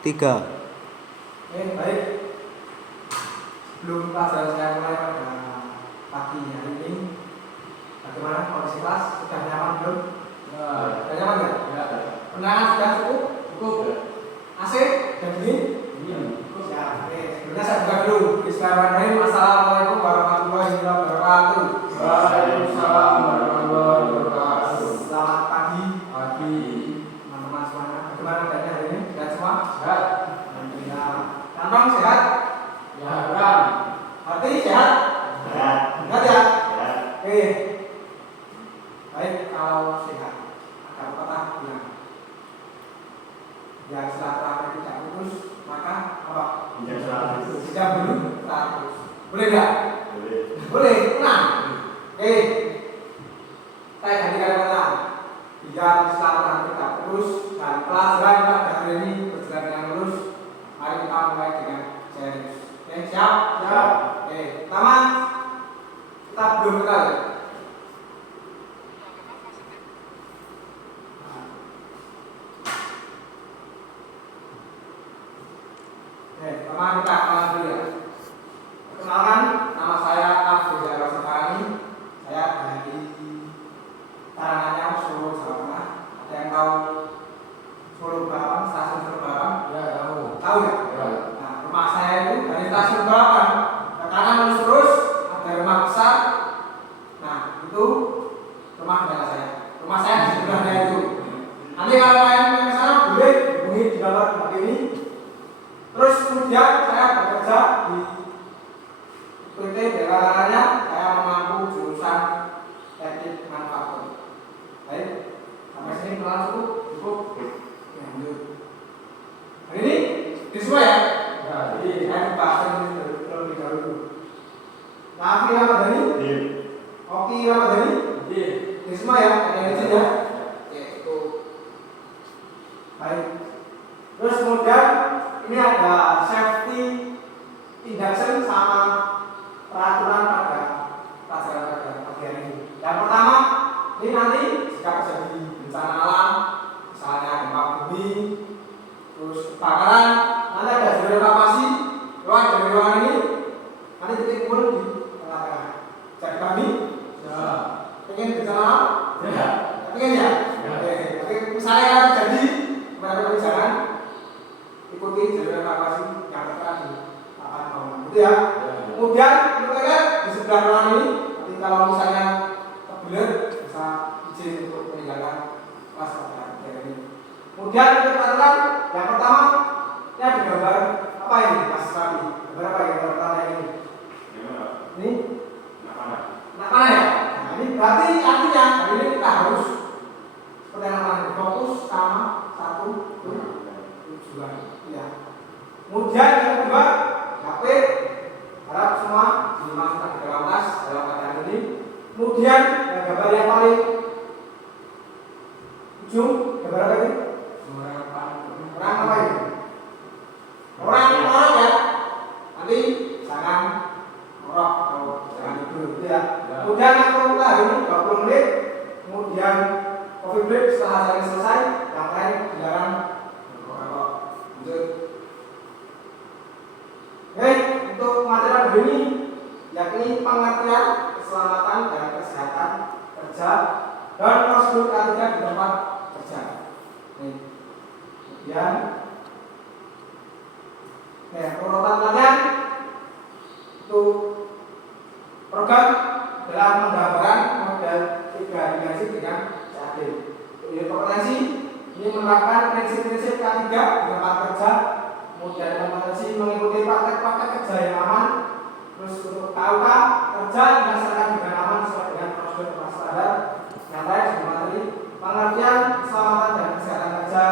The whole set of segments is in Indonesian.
3. Baik. Sebelum pelajaran saya mulai pada pagi hari ini, bagaimana kondisi kelas? Sudah nyaman belum? Sudah nyaman nggak? Penerangan sudah cukup? Cukup. AC dan dingin? Dingin. Siap. Sebelumnya saya buka dulu. Bismillahirrahmanirrahim. Assalamualaikum warahmatullahi wabarakatuh. Waalaikumsalam warahmatullahi wabarakatuh. Selamat pagi. Pagi. Teman-teman semuanya. Bagaimana keadaannya hari ini? Sehat semua? Sehat. Alhamdulillah. Kantong sehat? Ya, Kang. Hati sehat? Sehat. Sehat ya? Sehat. Oke. Baik, kalau sehat ada pepatah bilang yang silaturahmi tidak putus, maka apa? Tidak dulu tak putus. Boleh nggak? Boleh. Boleh. Tenang. Oke. Saya ganti kata-kata. Biar silaturahmi tidak putus dan pelajaran pada hari ini berjalan dengan lurus. Mari kita mulai dengan serius. Oke, siap? Siap. Oke, pertama kita belum kenal. Pertama kita kenalan dulu ya. Perkenalkan, nama saya Afrizal Rosakani. Saya dari Karanganyar, Solo, Jawa Tengah. Ada yang tahu Solo Balapan, stasiun Solo Balapan? Ya, tahu. Tahu ya? Ya. Nah, rumah saya itu dari stasiun Balapan ke kanan lurus terus ada rumah besar. Nah, itu rumah saudara saya. Rumah saya di sebelahnya itu. Nanti kalau kalian ke sana boleh hubungi di nomor seperti ini. Terus kemudian saya bekerja di PT Belalaranya, saya memangku jurusan teknik manufaktur. Baik, sampai sini kenalan cukup? Ya, lanjut. Hari ini di semua ya? Ya, Jadi saya bahas ini terlebih dahulu. Nafi Ramadhani, Oki Ramadhani, di semua ya? Ada yang izin ya? Ya, itu. Baik. Terus kemudian ini ada safety induction sama peraturan pada pelajaran pada pagi hari ini. Yang pertama, ini nanti jika terjadi bencana alam, misalnya gempa bumi, terus kebakaran, nanti ada jalur evakuasi lewat dari ruangan ini, nanti titik kumpul di tengah-tengah. Jadi kami, Ya. pengen bencana alam? Ya. Pengen ya? Ya. Oke. Tapi misalnya terjadi, teman-teman jangan ikuti jalur evakuasi yang tertera di papan bangunan. Itu ya. Kemudian kalian di sebelah ruangan ini, nanti kalau misalnya terbeler bisa izin untuk meninggalkan kelas pada hari ini. Kemudian untuk peraturan yang pertama, ini ada gambar apa ini Mas Rabi? Gambar apa yang pertama ini? Ini nak mana ya? Nah, ini berarti artinya hari ini kita harus seperti yang namanya fokus sama satu tujuan. Ya. Kemudian yang kedua, HP harap semua dimasukkan ke dalam tas dalam keadaan ini. Kemudian gambar yang paling ujung, gambar apa ini? Orang apa ini? Orang ya. Nanti jangan ngorok atau jangan tidur ya. Kemudian aku kita hari ini 20 menit. Kemudian coffee break setelah acara selesai. Yang lain dilarang merokok. Lanjut. Oke, untuk materi hari ini yakni pengertian keselamatan dan kesehatan kerja dan prosedur K3 di tempat kerja. Kemudian urutan latihan itu program adalah penggambaran model 3 dimensi dengan CAD. Unit kompetensi ini menerapkan prinsip-prinsip K3 di tempat kerja. Kemudian kompetensi mengikuti praktek-praktek kerja yang aman. Terus untuk KUK kerja dilaksanakan dengan aman sesuai dengan prosedur standar. Yang lain sebagai materi pengertian keselamatan dan kesehatan kerja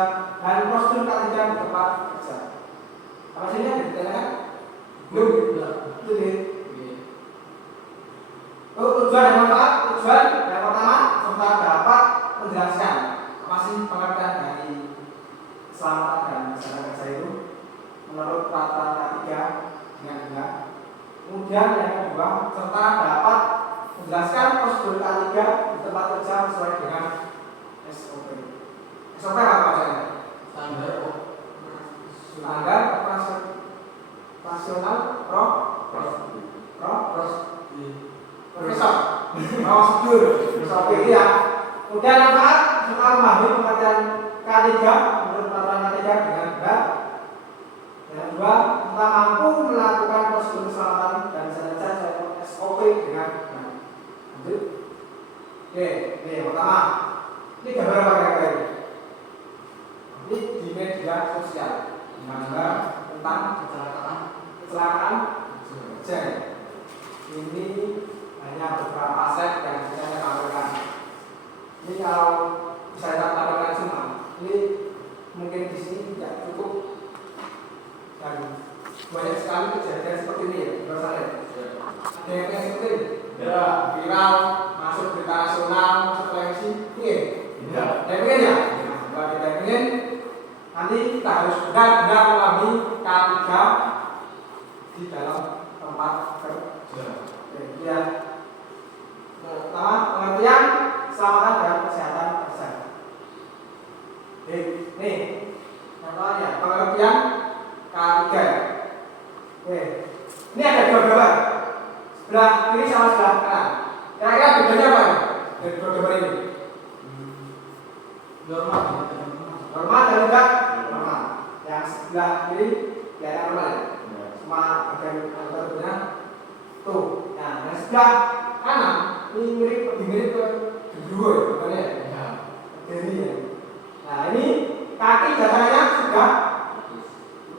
dan prosedur K3 di tempat kerja. Apa sih ini detailnya? Belum. Itu deh. Tujuan dan manfaat. Tujuan yang pertama serta dapat menjelaskan apa sih pengertian dari keselamatan dan kesehatan kerja itu menurut peraturan K3 dengan benar. Kemudian yang kedua serta dapat menjelaskan prosedur K3 di tempat kerja sesuai dengan SOP. SOP apa bacanya? Standar standar operasional profesor prosedur seperti itu ya. Kemudian manfaat setelah memahami pengertian K3 menurut peraturan K3 dengan benar. Yang kedua, kita mampu melakukan prosedur keselamatan dan standar SOP dengan benar. Lanjut. Oke, ini yang pertama. Ini gambar apa kira-kira? Ini di media sosial. Gambar tentang kecelakaan kerja. Ini hanya beberapa set yang bisa saya tampilkan. Ini kalau bisa saya tampilkan semua, ini mungkin di sini tidak cukup dan banyak sekali kejadian seperti ini ya, menurut saya. Ada yang seperti ini, viral, masuk berita nasional, masuk televisi, ingin? Ada yang ingin ya? Kalau kita ingin, nanti kita harus benar-benar memahami K3 di dalam tempat kerja. Ya. Pertama, pengertian keselamatan dan kesehatan kerja. Nih, contohnya pengertian K3. Ini ada dua gambar, sebelah kiri sama sebelah kanan. Kira-kira bedanya apa dari dua gambar ini? Normal dan enggak normal. Yang sebelah kiri kelihatan normal. Cuma bagian antaranya tuh. Nah, yang sebelah kanan ini lebih mirip ke dua ya, bukannya? Ini ya. Nah, ini kaki jalannya sudah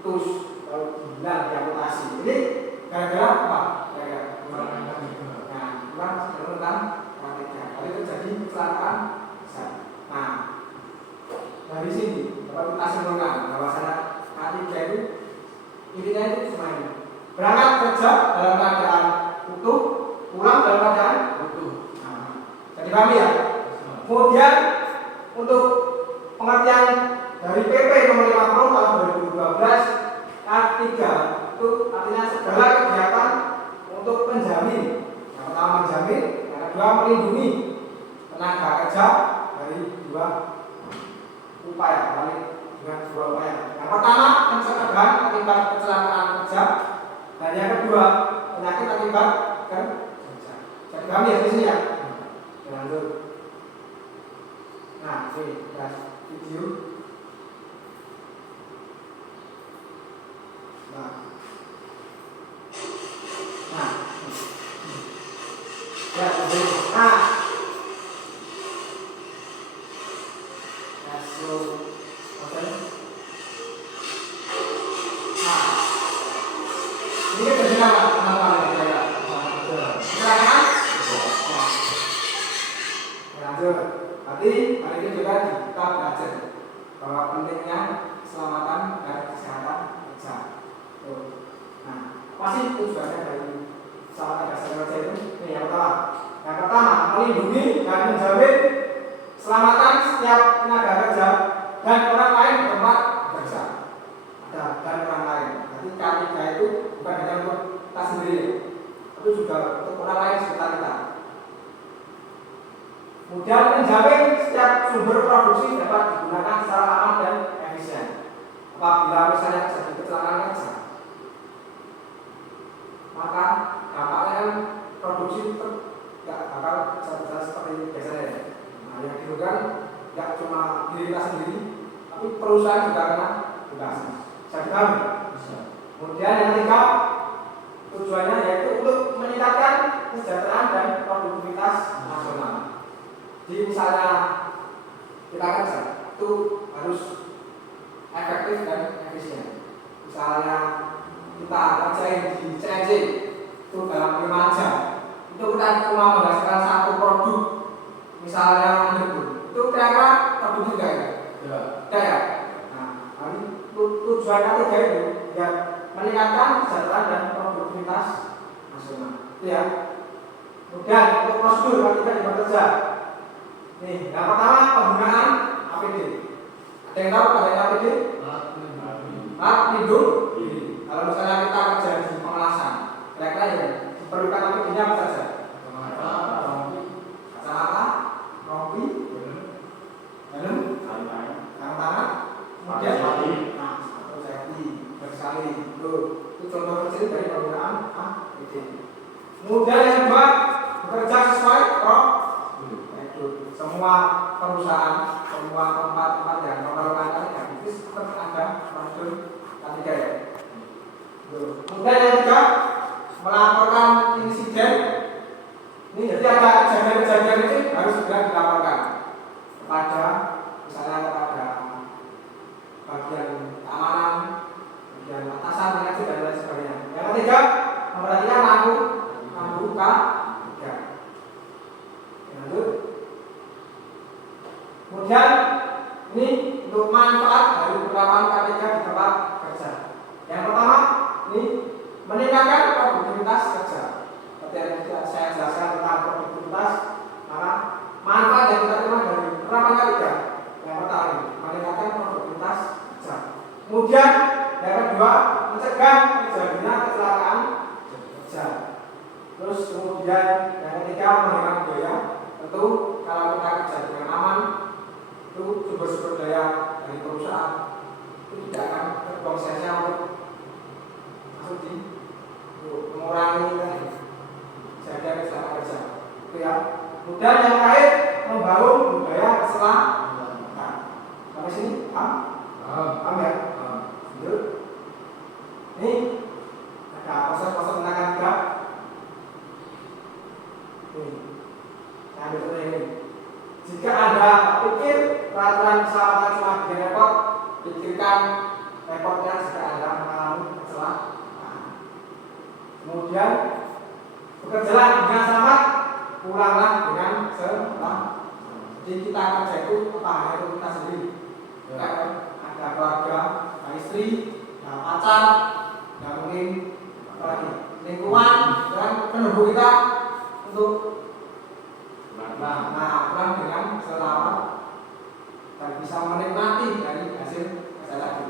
putus kalau bilang diamputasi. Ini gara-gara apa? Gara-gara nah, kurang tentang K3. Kalau terjadi kecelakaan besar. Nah, dari sini dapat kita simpulkan bahwasanya K3 itu intinya itu cuma ini. Berangkat kerja dalam keadaan utuh, pulang dalam keadaan utuh. Nah, jadi paham ya? Kemudian untuk pengertian dari PP nomor 50 tahun 2012 K3 itu artinya segala kegiatan untuk menjamin. Yang pertama menjamin, yang kedua melindungi tenaga kerja dari dua upaya, dengan dua upaya. Yang pertama pencegahan akibat kecelakaan kerja, dan yang kedua penyakit akibat kerja. Jadi kami ya di sini ya. Lanjut. Nah, ini video. Nah, ya, ini kan apa? Nanti hari ini juga kita belajar bahwa pentingnya keselamatan dan kesehatan kerja. Nah, pasti tujuannya dari keselamatan dan kesehatan kerja itu ini yang pertama. Yang pertama, melindungi dan menjamin keselamatan setiap tenaga kerja dan orang lain di tempat kerja. Dan orang lain. Nanti K3 itu bukan hanya untuk kita sendiri, tapi juga untuk orang lain sekitar kita. Kemudian menjamin setiap sumber produksi dapat digunakan secara aman dan efisien. Apabila misalnya terjadi kecelakaan kerja, maka dampaknya produksi tidak bakal bisa seperti biasanya. Nah, yang dilakukan tidak cuma diri kita sendiri, tapi perusahaan juga kena imbasnya. Bisa dipahami? Kemudian yang ketiga, tujuannya yaitu untuk meningkatkan kesejahteraan dan produktivitas nasional. Jadi misalnya kita kerja itu harus efektif dan efisien. Misalnya kita kerjain di CNC itu dalam 5 jam, itu kita cuma menghasilkan satu produk, misalnya menyegur, itu kira-kira produk juga ya? Tidak ya? Nah, tujuan K3 itu ya meningkatkan kesejahteraan dan produktivitas nasional. Itu ya. Kemudian untuk prosedur K3 di bekerja. Nih, yang pertama penggunaan APD. Ada yang tahu pada APD? Alat pelindung diri. Kalau misalnya kita kerja di pengelasan, kira-kira ya diperlukan APD-nya apa saja? Kacamata, rompi, helm, sarung tangan, kemudian sepatu safety. sekali. Itu contoh kecil dari penggunaan APD. Kemudian yang kedua, bekerja sesuai prosedur. Semua perusahaan, semua tempat-tempat yang memerlukan K3 itu ada prosedur K3 ya. Kemudian yang ketiga, melaporkan insiden. Ini jadi ada kejadian-kejadian ini harus segera dilaporkan kepada, misalnya kepada bagian keamanan, bagian atasan, manajer dan lain sebagainya. Yang ketiga, memperhatikan lampu K3. Lanjut. Kemudian ini untuk manfaat dari penerapan K3 di tempat kerja. Yang pertama, ini meningkatkan produktivitas kerja. Seperti yang saya jelaskan tentang produktivitas, maka manfaat yang kita terima dari penerapan K3 yang pertama ini meningkatkan produktivitas kerja. Kemudian yang kedua, mencegah terjadinya kecelakaan kerja. Terus kemudian yang ketiga, menghemat biaya. Tentu kalau kita kerja dengan aman, itu sumber-sumber daya dari perusahaan itu tidak akan terbuang sia-sia untuk mengurangi kejadian kecelakaan kerja. Itu ya. Kemudian yang terakhir, membangun budaya keselamatan. Sampai sini, paham ya? Lanjut. Ini ada proses-proses menangkan K. Nah, betulnya ini. Jika Anda pikir peraturan keselamatan cuma bikin repot, pikirkan repotnya jika Anda mengalami kecelakaan. Kemudian bekerjalah dengan selamat, pulanglah dengan selamat. Jadi kita kerja itu apa? Hanya untuk kita sendiri. Ada keluarga, ada istri, ada pacar, dan mungkin apa lagi? Lingkungan dan penduduk kita untuk pulang dengan selamat dan bisa menikmati dari hasil kerja lagi.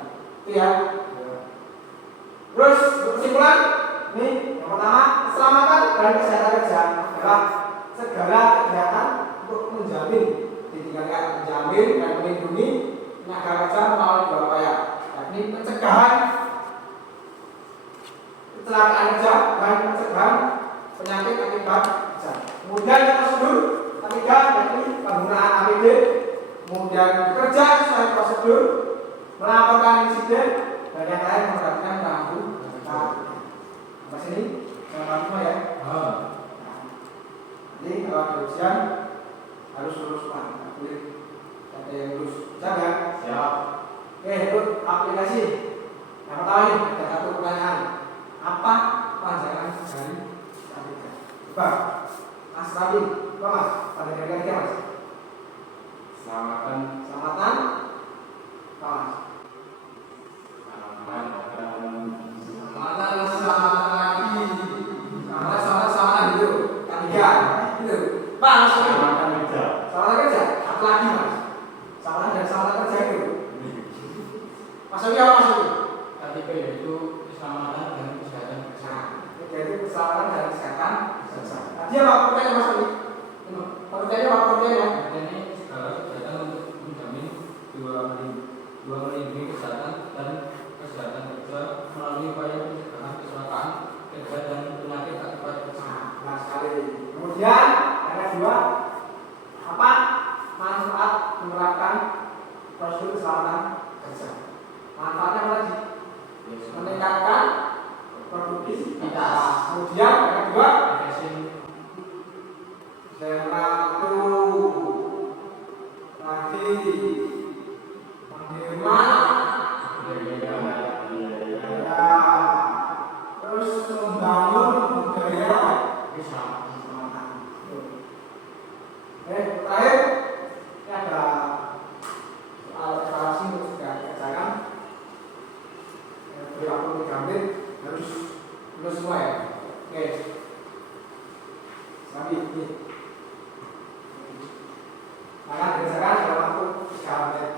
Itu ya. Terus kesimpulan ini yang pertama, keselamatan dan kesehatan kerja adalah segala kegiatan untuk menjamin dan melindungi tenaga kerja melalui dua upaya, yakni pencegahan kecelakaan kerja dan pencegahan penyakit akibat kerja. Kemudian prosedur ketiga yakni penggunaan APD, kemudian bekerja sesuai prosedur, melaporkan insiden, dan yang lain memperhatikan lampu K3. Sampai sini jangan lupa ya. Jadi kalau ada ujian harus lulus Pak, nggak boleh ada yang lulus. Jaga. Siap. Oke, ikut aplikasi. Yang pertama ini ada satu pertanyaan. Apa panjangan dari K3? Coba, Mas Rabi, coba Mas, panjangan dari K3 Mas. Selamatan. Selamatan. Apa Mas? Selamatan Lagi. Selamatan gitu. K3. Gitu. Pak, Mas Rabi. Selamatan kerja. Selamatan kerja. Apa lagi Mas? Selamatan dan selamatan kerja itu. Mas Rabi apa Mas Rabi? K3 yaitu keselamatan dan kesehatan kerja. Jadi keselamatan dan kesehatan kerja. Dia apa pertanyaan Mas Rabi? Pertanyaannya apa pertanyaannya? Ini segala kegiatan untuk menjamin dua melindungi kesehatan dan kesehatan kerja melalui upaya pencegahan kecelakaan kerja dan penyakit akibat kerja. Nah sekali. Kemudian yang kedua, apa manfaat menerapkan prosedur keselamatan kerja? Manfaatnya apa lagi? Meningkatkan produktivitas. Kemudian yang kedua, satu lagi menghemat ya, terus membangun budaya keselamatan. Terakhir ini ada soal evaluasi untuk segala kerjaan. Beri waktu 3 menit harus lulus semua ya. Oke. Sampai ini. Maka dikerjakan dalam waktu 3 menit.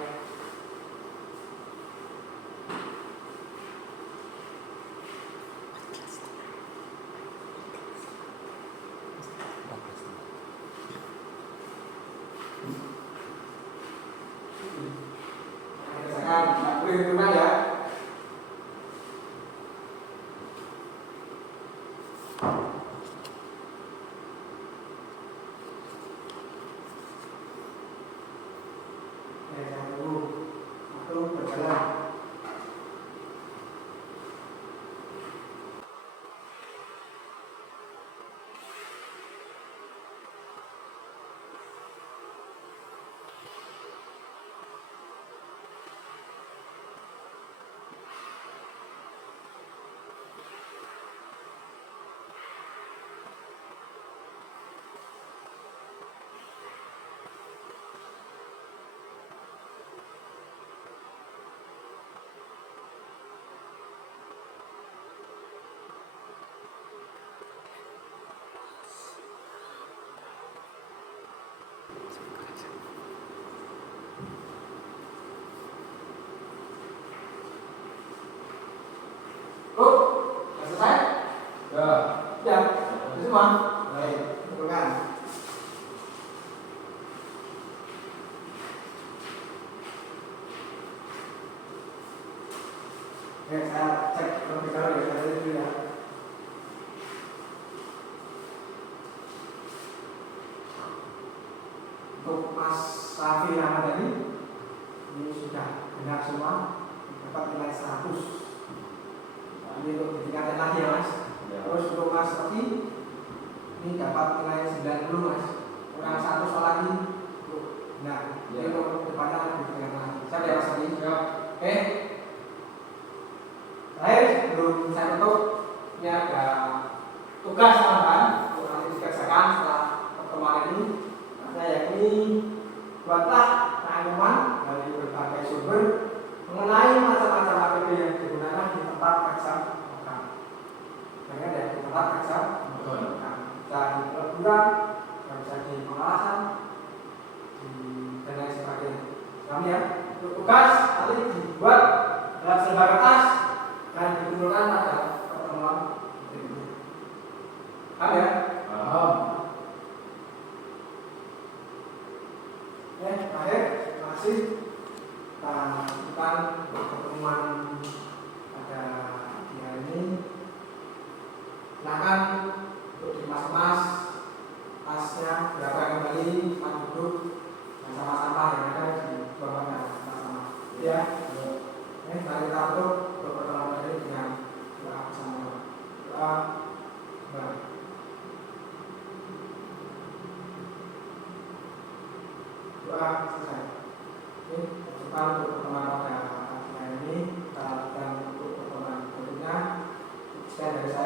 Dikerjakan, tidak boleh di rumah ya. Jangan dulu. Waktu berjalan. Oh, sudah selesai? Ya. Ya, sudah semua. Baik, hitungan. Oke, saya cek terlebih dahulu ya, saya dulu ya. Untuk Mas Safi Ramadhani ini sudah benar semua, dapat nilai 100. Ini untuk ditingkatkan lagi ya Mas. Ya. Terus untuk Mas Safi ini dapat nilai 90 Mas, kurang 1 soal lagi. Nah, Ya. ini untuk depannya lebih ditingkatkan lagi. Siap ya Mas Safi? Ya. Oke. Terakhir sebelum saya tutup, ini ada tugas tambahan untuk nanti dikerjakan setelah pertemuan ini. Saya yakni buatlah rangkuman dari berbagai sumber mengenai macam-macam APD yang digunakan di tempat kerja program. Banyak ya, di tempat kerja program. Bisa di peleburan, bisa di pengalasan, dan lain sebagainya. Kami ya, untuk tugas nanti dibuat dalam selembar kertas dan dikumpulkan pada pertemuan berikutnya. Paham ya? Paham. Terakhir, terima kasih. Kita lanjutkan pertemuan pada pagi hari ini. Silakan untuk dikemas-kemas tasnya, berapa kembali, tempat duduk, dan sampah-sampah yang ada di bawah sama-sama. Ya. Mari kita tutup untuk pertemuan ini dengan doa bersama. Doa. Doa selesai. Oke, persiapan untuk pertemuan pada pagi hari ini. Kita lanjutkan untuk pertemuan berikutnya. Sekian dari saya.